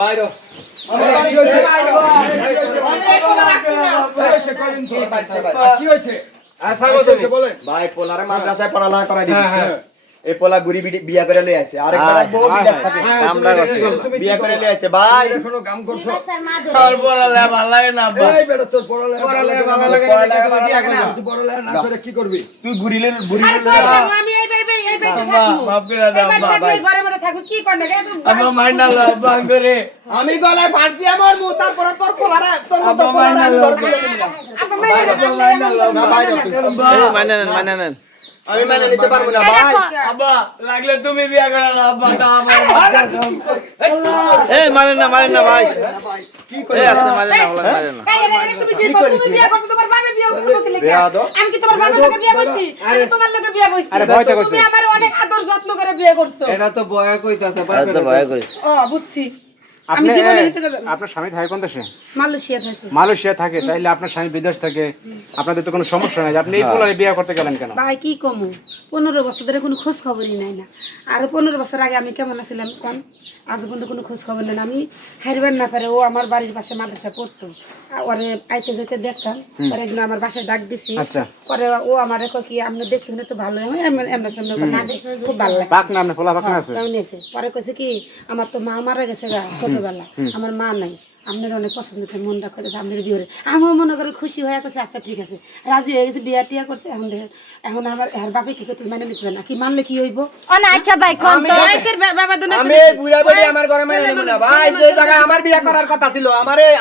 বাইরো কি হয়েছে? ভাই পোলারে মাদ্রাসায় পড়ালেখা করাই দিয়েছে। এই পোলা গুড়ি বিয়া করে লই আছে আরেকবার বউ বিদেশ থাকে কামড়া গেছে বিয়া করে লই আছে ভাই এখনো কাম করছো? তোর পড়ালে ভালো লাগে না আব্বা। এই বেটা তোর পড়ালেখা ভালো লাগে না, পড়ালেখা ভালো লাগে না। তুই পড়ালেখা না করে কি করবি? তুই ঘুরিলে আমি এই আব্বা মাফ করে দাও আব্বা। ঘরে ঘরে থাকো কি করনে আব্বা মাইনা লো আব্বা করে। আমি গলায় ফাঁস দিয়ে মরমু তারপর তোর পোলারে তোর মতো আব্বা পোলারে মাইনা আমি লো। ঘর তুলে নিব না। না ভাই মানে নেন আমি মানে নিতে পারবো না ভাই আব্বা লাগলে তুমি বিয়া করে না আব্বা দাও আমার। এই মারেন না ভাই কি এই করে আসতে মারেন না ওলা মারেন না তুমি কি করছো? তুমি বিয়ে করতে তোমার বাবা বিয়ে করতে তোমাকে লেগে। বিয়া দাও। আমি কি তোমার বাবার লগে বিয়ে করছি? আমি তোমার লগে বিয়ে করছি। আরে ভয়টা করছে। তুমি আমার অনেক আদর যত্ন করে বিয়ে করছো। এটা তো বয়া কইতাছে আর তো ভয় করিস ও বুঝছি। আমি জীবনে হিতে গেলাম। আপনার স্বামী থাকে কোন দেশে? মালয়েশিয়া থাকে। মালয়েশিয়া থাকে, তাইলে আপনার স্বামী বিদেশ থাকে, আপনাদের তো কোনো সমস্যা নাই। আপনি এই পোলারে বিয়ে করতে গেলেন কেন? ভাই কি কমু 15 বছর ধরে কোনো খোঁজ খবরই নাই না। আর 15 বছর আগে আমি কেমন আছিলাম কোন? আজ পর্যন্ত কোনো খোঁজ খবর নেই না। আমি হারবার না পারে ও আমার বাড়ির পাশে মাদ্রাসা পড়তো। ওরে আইতে যেতে দেখতাম, পরে একদিন আমার বাসায় ডাক দিছি। আচ্ছা। পরে ও আমার কয় কি আপনি দেখতে হলে তো ভালো হয়, এমনি সামনে খুব ভালো লাগে। পাক না আপনি পোলা পাক না আছে? কেমন আছে? পরে কইছে কি আমার তো মা মারা গেছে গা ছোটবেলা, আমার মা নাই, আপনার অনেক পছন্দ করে মনটা করে আপনার বিয়ে আমিও মনে করে খুশি হয়ে গেছে। আচ্ছা ঠিক আছে, রাজি হয়ে গেছে, বিয়া টিয়া করছে। এখন আমার এর বাপে কি করতে মানে নিতে না, কি মানলে কি হইব? আচ্ছা ভাই আমি এই বুড়া বেটি আমার ঘরে মানে নিব না ভাই। যে জায়গায় আমার বিয়া করার কথা ছিল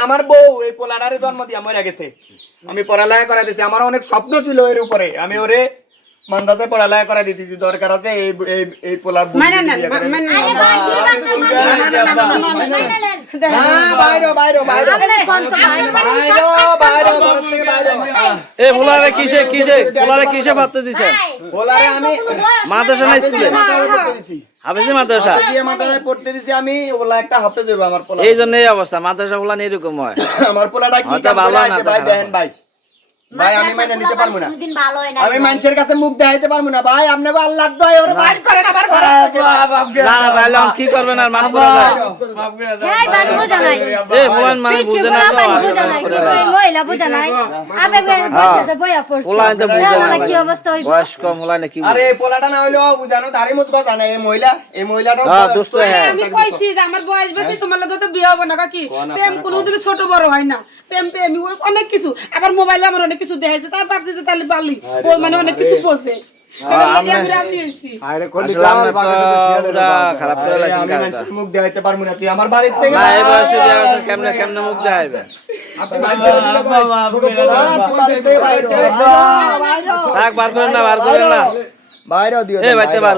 আমার বউ এই পোলাডারে জন্ম দিয়া মরে গেছে। আমি পড়ালেখা করা দিতে আমার অনেক স্বপ্ন ছিল এর উপরে। আমি ওরে মান্দাতে পড়ালেখা করা দিতেছি, দরকার আছে এই পোলা মানে না মানে এই পোলারে কিসে ভাবতে দিছেন? আমি মাদ্রাসা না স্কুলে? পড়তে দিছি হাফেজি মাদ্রাসা। দিয়ে মাদ্রাসায় পড়তে দিছি আমি। ওলা একটা হাফতে দেব আমার পোলা। এই জন্য এই অবস্থা, মাদ্রাসা পোলা এরকম হয়। আমার পোলাটা কি হয়তো কাম ভালো করে না আছে তো ভাই? খারাপ দেখেন ভাই ভাই আমি মানে নিতে পারবো না। আমি মানুষের কাছে মুখ দেখাইতে পারবো না ভাই। আপনাকে আল্লাহ দয় ওরে বাইর করেন আমার ঘর থেকে। মাফ করে না না তাহলে আমি কি করবেন আর মান করে না। মাফ করে দাও। এই পোলান মানে বুঝে না তো পোলা তো বুঝে না। বয়স কম হলা না কি? আরে এই পোলাটা না হইলো বুঝানো দাড়ি মুছ কথা না। এই মহিলাটা দোস্ত হ্যাঁ। আমি কইছি যে আমার বয়স বেশি, তোমার লগে তো বিয়ে হবে না কাকি। প্রেম কোনোদিন ছোট বড় হয় না। প্রেম অনেক কিছু, আবার মোবাইলে আমার অনেক কিছু দেখাইছে, তার ভাবছি যে তাহলে ভালোই, ও মানে অনেক কিছু বলছে। আমি রাজি হইছি। আরে কলি আসলে আমরা তো ওটা খারাপ করে আমি লাগছে কাজটা। মানুষের মুখ দেখাইতে পারবো না। তুই আমার বাড়ির থেকে না এই বয়সে কেমনে মুখ দেখাইবে? আপনি বাইর করে দিলে ভাই। ছোট পোলা তুই বাড়ির থেকে বাইরে থাক বার করেন না বাইরেও দিও এই বাইতে বার